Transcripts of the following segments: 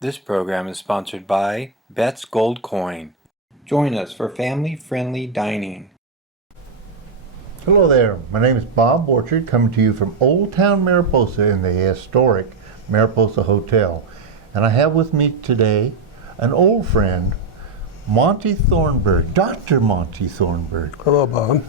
This program is sponsored by Bet's Gold Coin. Join us for family-friendly dining. Hello there, my name is Bob Orchard, coming to you from Old Town Mariposa in the historic Mariposa Hotel. And I have with me today an old friend, Monty Thornburg, Dr. Monty Thornburg. Hello, Bob.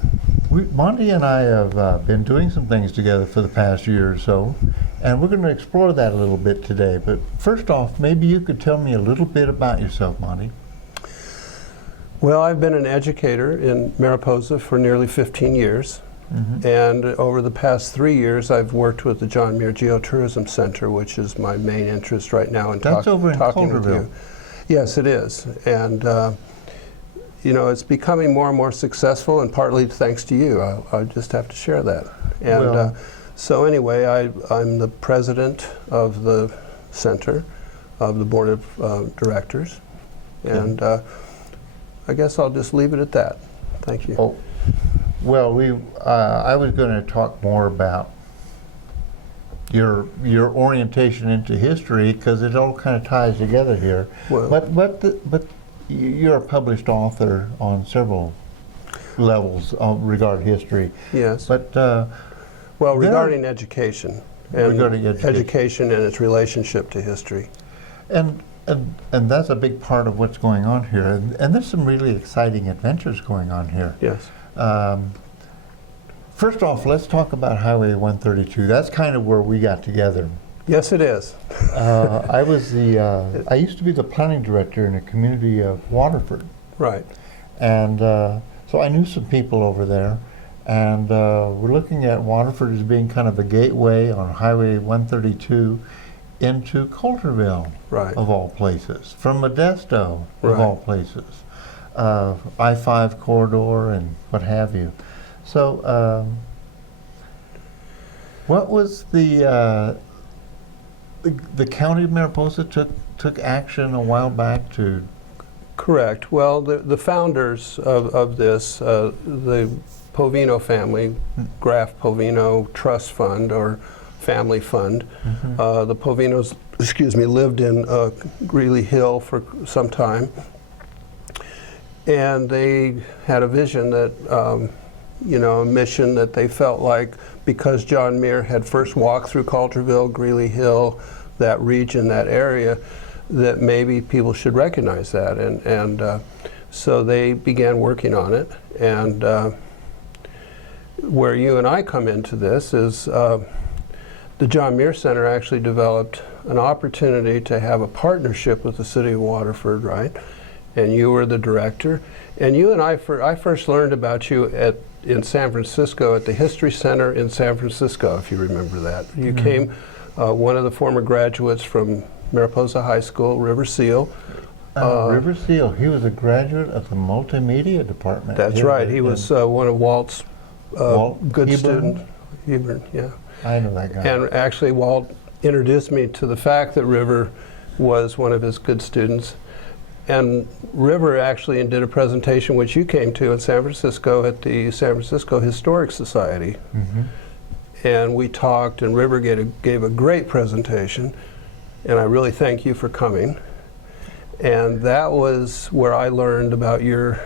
Monty and I have been doing some things together for the past year or so, and we're going to explore that a little bit today. But first off, maybe you could tell me a little bit about yourself, Monty. Well, I've been an educator in Mariposa for nearly 15 years. And over the past 3 years, I've worked with the John Muir Geotourism Center, which is my main interest right now in That's over in talking with Coulterville. you. Yes, it is. And you know, it's becoming more and more successful, and partly thanks to you. I just have to share that. And Well, so anyway, I'm the president of the center, of the board of directors. And I guess I'll just leave it at that. Thank you. Oh, well, I was going to talk more about your orientation into history, because it all kind of ties together here. Well, But you're a published author on several levels regarding history. yes. But Well, regarding education. And Regarding education. and its relationship to history. and that's a big part of what's going on here. And there's some really exciting adventures going on here. Yes. First off, let's talk about Highway 132. That's kind of where we got together. Yes, it is. I used to be the planning director in a community of Waterford. Right. And so I knew some people over there. And we're looking at Waterford as being kind of a gateway on Highway 132 into Coulterville, Right. of all places, from Modesto, of Right. all places, I-5 corridor and what have you. So what was the county of Mariposa took action a while back to? Correct. Well, the founders of this, the Povino family, Graf Povino Trust Fund or Family Fund, the Povinos, lived in Greeley Hill for some time. And they had a vision that, a mission that they felt like, because John Muir had first walked through Coulterville, Greeley Hill, that region, that area, that maybe people should recognize that. And so they began working on it. And where you and I come into this is the John Muir Center actually developed an opportunity to have a partnership with the city of Waterford, right? And you were the director. And you and I first learned about you in San Francisco at the History Center in San Francisco, if you remember that. You came, one of the former graduates from Mariposa High School, River Seal. River Seal, he was a graduate of the multimedia department. That's right. He was one of Walt's good Hebron? students. Hebron, yeah. I know that guy. And actually, Walt introduced me to the fact that River was one of his good students. And River actually did a presentation which you came to in San Francisco at the San Francisco Historic Society. And we talked, and River gave a great presentation. And I really thank you for coming. And that was where I learned about your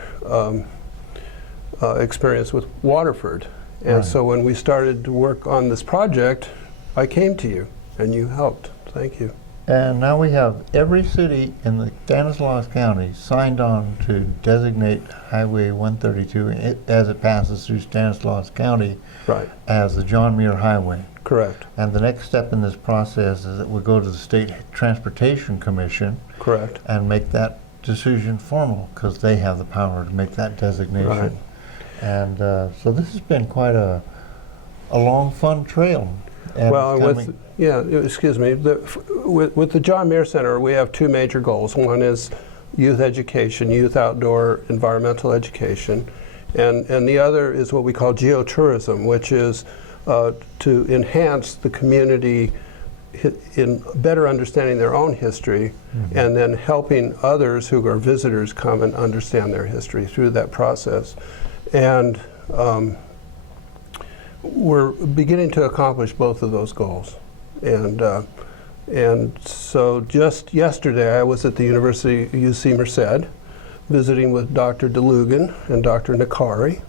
experience with Waterford. And Right. so when we started to work on this project, I came to you, and you helped. Thank you. And now we have every city in the Stanislaus County signed on to designate Highway 132 as it passes through Stanislaus County Right. as the John Muir Highway. Correct. And the next step in this process is that we'll go to the State Transportation Commission Correct. and make that decision formal, because they have the power to make that designation. Right. And so this has been quite a long, fun trail. And Well, it's with coming- excuse me, with the John Muir Center, we have two major goals. One is youth education, youth outdoor environmental education, and the other is what we call geotourism, which is to enhance the community in better understanding their own history, and then helping others who are visitors come and understand their history through that process. And we're beginning to accomplish both of those goals. And And so just yesterday I was at the University UC Merced visiting with Dr. DeLugan and Dr. Nakari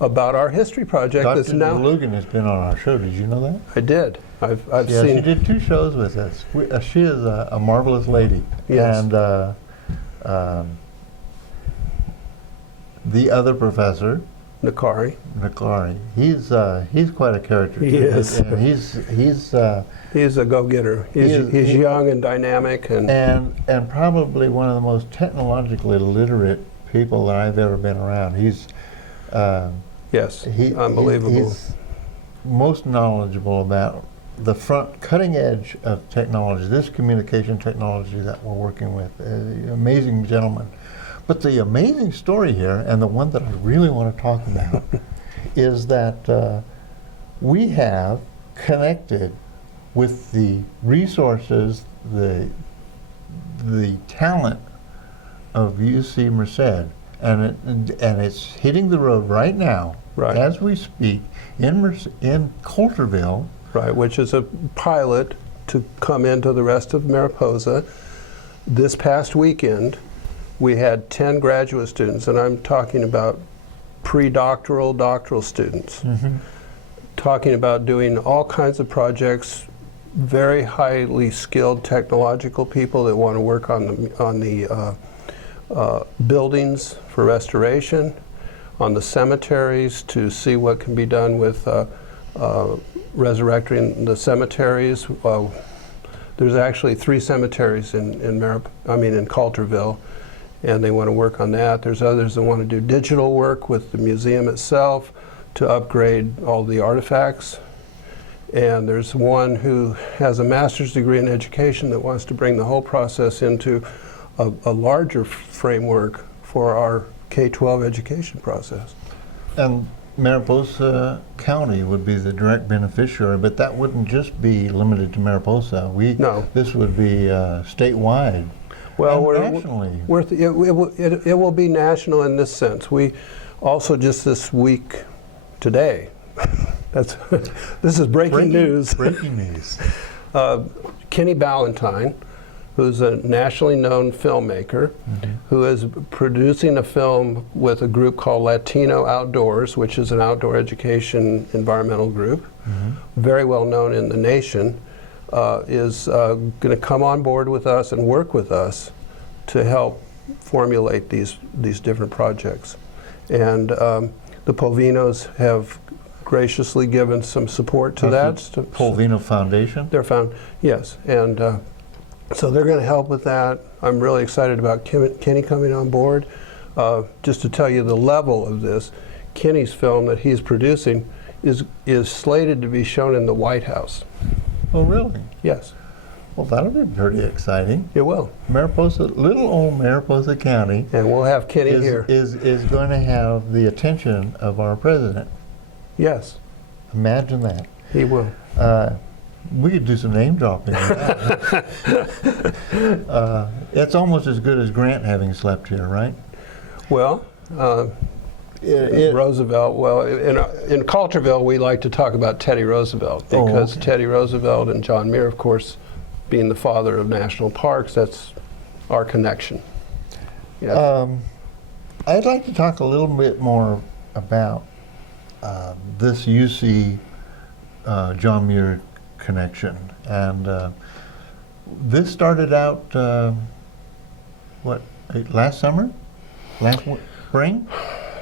about our history project Dr. that's now... DeLugan has been on our show. Did you know that? I did. I've Yeah, seen... she did 2 shows with us. She is a marvelous lady. Yes. And the other professor, Nakari. he's quite a character. He is. And he's a go-getter. He's young and dynamic and probably one of the most technologically literate people that I've ever been around. He's yes, unbelievable. He's most knowledgeable about the cutting edge of technology, this communication technology that we're working with. Amazing gentleman. But the amazing story here, and the one that I really want to talk about, is that we have connected with the resources, the talent of UC Merced, and it's hitting the road right now, Right. as we speak, in Coulterville. Right, which is a pilot to come into the rest of Mariposa. This past weekend, we had 10 graduate students, and I'm talking about pre-doctoral, doctoral students, talking about doing all kinds of projects, very highly skilled technological people that want to work on the buildings for restoration, on the cemeteries to see what can be done with resurrecting the cemeteries. There's actually 3 cemeteries in Coulterville, and they want to work on that. There's others that want to do digital work with the museum itself to upgrade all the artifacts. And there's one who has a master's degree in education that wants to bring the whole process into a larger framework for our K-12 education process. And Mariposa County would be the direct beneficiary, but that wouldn't just be limited to Mariposa. No. This would be statewide. Well, and nationally. It will be national in this sense. We also just this week, today, this is breaking news. Breaking news. Kenny Ballantyne, who's a nationally known filmmaker, who is producing a film with a group called Latino Outdoors, which is an outdoor education environmental group, very well known in the nation, is going to come on board with us and work with us to help formulate these different projects. And the Polvinos have graciously given some support to that. Polvino Foundation? They're found, yes. And so they're going to help with that. I'm really excited about Kenny coming on board. Just to tell you the level of this, Kenny's film that he's producing is slated to be shown in the White House. Oh, really? Yes. Well, that'll be pretty exciting. It will. Mariposa, little old Mariposa County, And we'll have Kenny here. is going to have the attention of our president. Yes, Imagine that. he will. We could do some name dropping. On that. It's almost as good as Grant having slept here, right? Well, Roosevelt, well, in Coulterville, we like to talk about Teddy Roosevelt because Teddy Roosevelt and John Muir, of course, being the father of national parks, that's our connection. Yes. I'd like to talk a little bit more about this UC John Muir connection. And this started out, last summer? Last spring?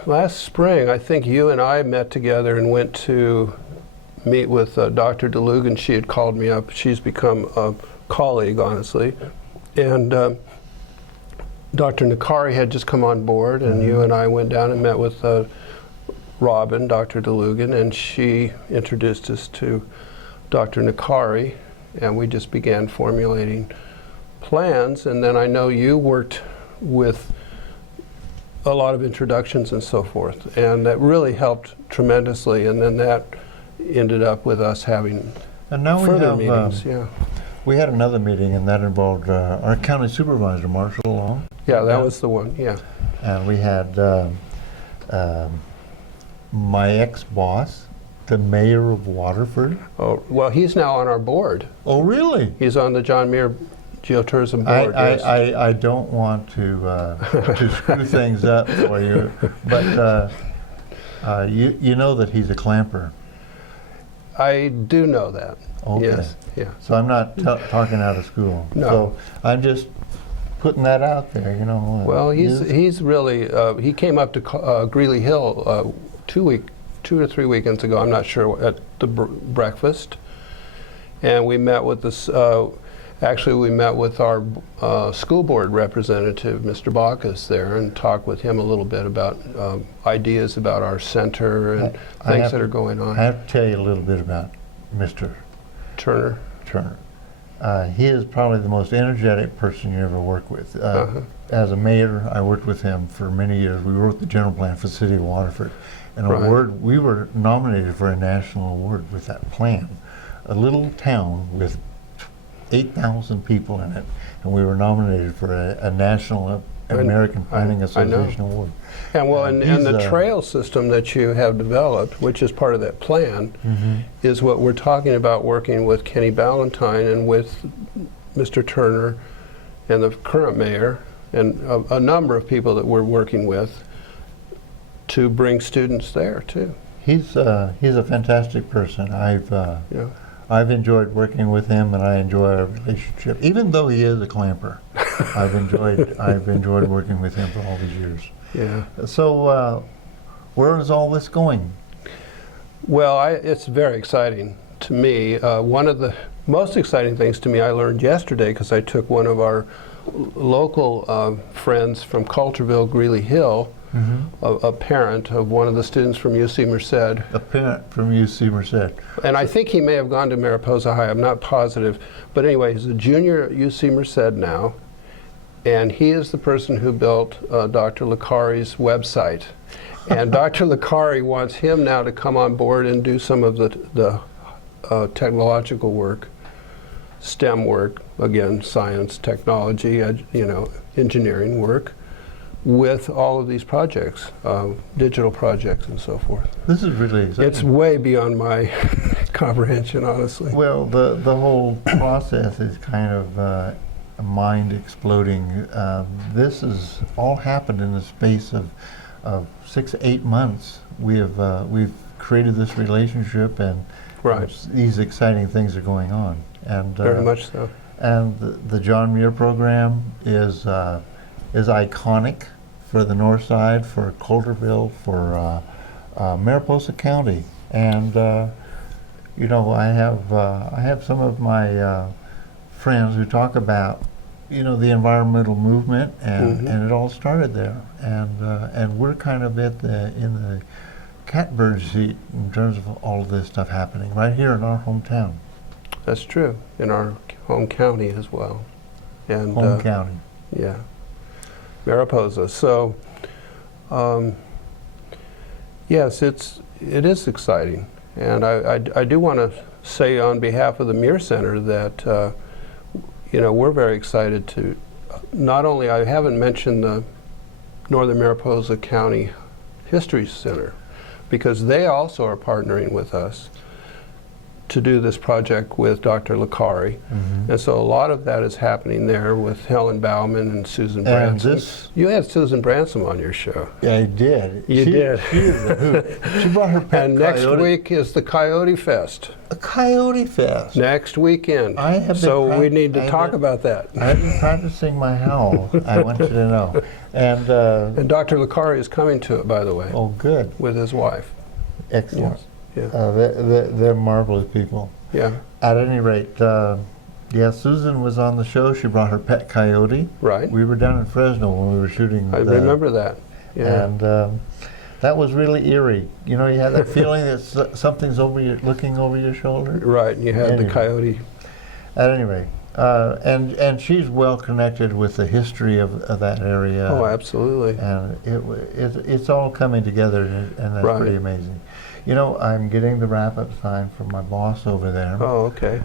Last spring, I think you and I met together and went to meet with Dr. DeLugan. She had called me up. She's become a colleague, honestly. And Dr. Nakari had just come on board, and you and I went down and met with Robin, Dr. DeLugan, and she introduced us to Dr. Nakari, and we just began formulating plans. And then I know you worked with a lot of introductions and so forth, and that really helped tremendously. And then that ended up with us having further meetings. We had another meeting, and that involved our county supervisor, Marshall Long. Yeah, that was the one. Yeah. And we had my ex-boss the mayor of Waterford? Oh, well, he's now on our board. Oh, really? He's on the John Muir Geotourism board. Yes. I don't want to screw things up for you, but you know that he's a clamper. I do know that. Okay. Yes. Yeah. So I'm not talking out of school. No. So I'm just putting that out there, you know. Well, he's really he came up to Greeley Hill 2 to 3 weekends ago. I'm not sure, at the breakfast, and we met with this. Actually, we met with our school board representative, Mr. Bacchus, there, and talked with him a little bit about ideas about our center and things that are going on. I have to tell you a little bit about Mr. Turner. He is probably the most energetic person you ever work with. As a mayor, I worked with him for many years. We wrote the general plan for the city of Waterford. And we were nominated for a national award with that plan. A little town with 8,000 people in it, and we were nominated for a national American Planning Association award. And well, and the trail system that you have developed, which is part of that plan, is what we're talking about, working with Kenny Ballantyne and with Mr. Turner and the current mayor and a number of people that we're working with to bring students there too. He's a fantastic person. I've enjoyed working with him, and I enjoy our relationship. Even though he is a clamper, I've enjoyed working with him for all these years. Yeah. So, where is all this going? Well, it's very exciting to me. One of the most exciting things to me I learned yesterday, because I took one of our local friends from Coulterville, Greeley Hill, a parent of one of the students from UC Merced. A parent from UC Merced. And I think he may have gone to Mariposa High, I'm not positive. But anyway, he's a junior at UC Merced now, and he is the person who built Dr. Licari's website. And Dr. Licari wants him now to come on board and do some of the technological work, STEM work, again, science, technology, engineering work, with all of these projects, digital projects and so forth. This is really exciting. It's way beyond my comprehension, honestly. Well, the whole process is kind of mind exploding. This has all happened in the space of 6 to 8 months. We've created this relationship, and these exciting things are going on. And very much so. And the John Muir program is iconic for the north side, for Coulterville, for Mariposa County, and I have some of my friends who talk about the environmental movement, and it all started there, and we're kind of in the catbird seat in terms of all of this stuff happening right here in our hometown. That's true, in our home county as well. And home county. Yeah. Mariposa. So, yes, it is exciting, and I do want to say on behalf of the Muir Center that we're very excited to not only, I haven't mentioned the Northern Mariposa County History Center, because they also are partnering with us to do this project with Dr. Licari. And so a lot of that is happening there with Helen Bauman and Susan Branson. You had Susan Branson on your show. Yeah, I did. You did. She is a hoot. She brought her pet And coyote. next week is the Coyote Fest. A Coyote Fest. Next weekend. So we need to talk about that. I've been practicing my howl. I want you to know. And Dr. Licari is coming to it, by the way. Oh, good. With his wife. Excellent. Yes. Yeah. They're marvelous people. Yeah. At any rate, Susan was on the show. She brought her pet coyote. Right. We were down in Fresno when we were shooting. I remember that. Yeah. And that was really eerie. You had that feeling that something's looking over your shoulder. Right, and you had the coyote. At any rate, and she's well connected with the history of that area. Oh, absolutely. And it's all coming together, and that's pretty amazing. I'm getting the wrap-up sign from my boss over there. Oh, okay.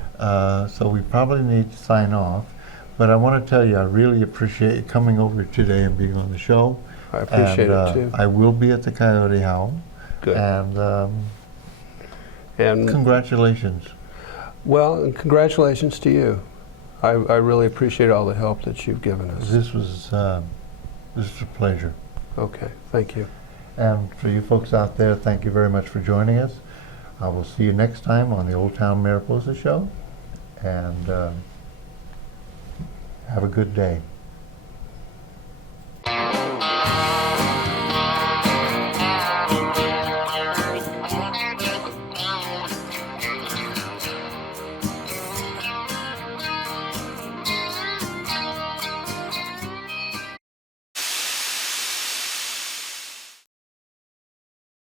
So we probably need to sign off. But I want to tell you, I really appreciate you coming over today and being on the show. I appreciate it, too. I will be at the Coyote Howl. Good. And And Congratulations. well, and congratulations to you. I really appreciate all the help that you've given us. This was a pleasure. Okay, thank you. And for you folks out there, thank you very much for joining us. I will see you next time on the Old Town Mariposa Show. And have a good day.